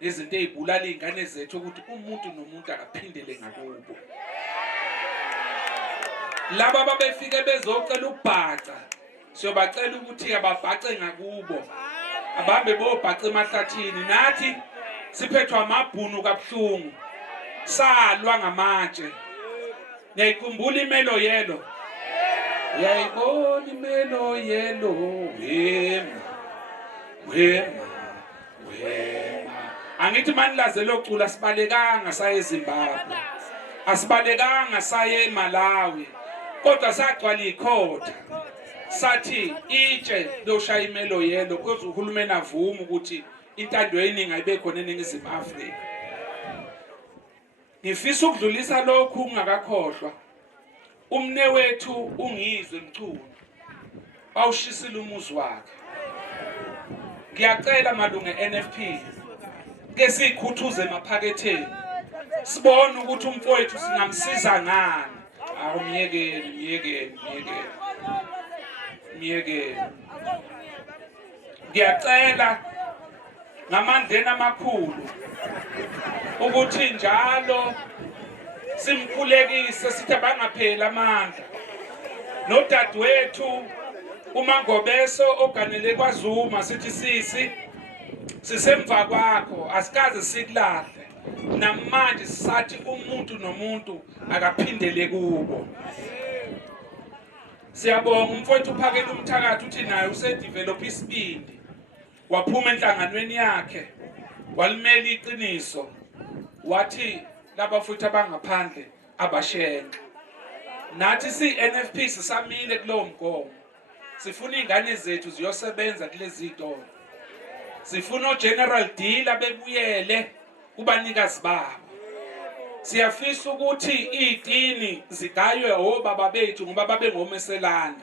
nezinto ezibulala izingane zethu ukuthi umuntu nomuntu akaphindele ngakubo. Laba babefike bezocela ukubhaca siyobacela ukuthi ababhace ngakubo ababe bobhaca emahlathini nathi siphethwa amabhunu kabuhlungu salwa ngamatshe. Ngiyayikhumbula imelo yelo uyayibona imelo yelo wema wema wema. Angithi manilaze locula sibalekanga saye eZimbabwe asibalekanga saye eMalawi kodwa sagcwala ikhotha sathi itshe loshaya imelo yelo kuze uhulumeni avuma ukuthi intando yeningi ayibe khona eNingizimu Afrika. Ngifisa ukudlulisa lokhu ungakakhohlwa. Umne wethu ungizwe Mchunu awushisile umuzi wakhe. Ngiyacela malunga eNFP ke sikhuthuze emaphaketheni sibone ukuthi umfowethu singamsiza ngani. Awumyekeni. Ngiyacela ngamandleni amakhulu ukuthi njalo simkhulekise sithi bangapheli amandla. Nodadewethu uMangobeso oganele kwaZuma sithi sisi sisemva kwakho asikaze sikulahle. Namanje sisathi umuntu nomuntu akaphindele kubo. Siyabonga umfowethu uphakela umthakathi uthi naye usedevelop isibindi. Waphuma enhlanganweni yakhe walimela iqiniso wathi laba futhi abangaphandle abashenqa. Nathi siNFP sisamile kulowo mgomo. Sifuna izingane zethu ziyosebenza kulezi zitolo. Sifuna uGeneral Deal abebuyele kubanikazi babo. Siyafisa ukuthi izitini zigaywe obaba bethu ngoba babe ngomeselana.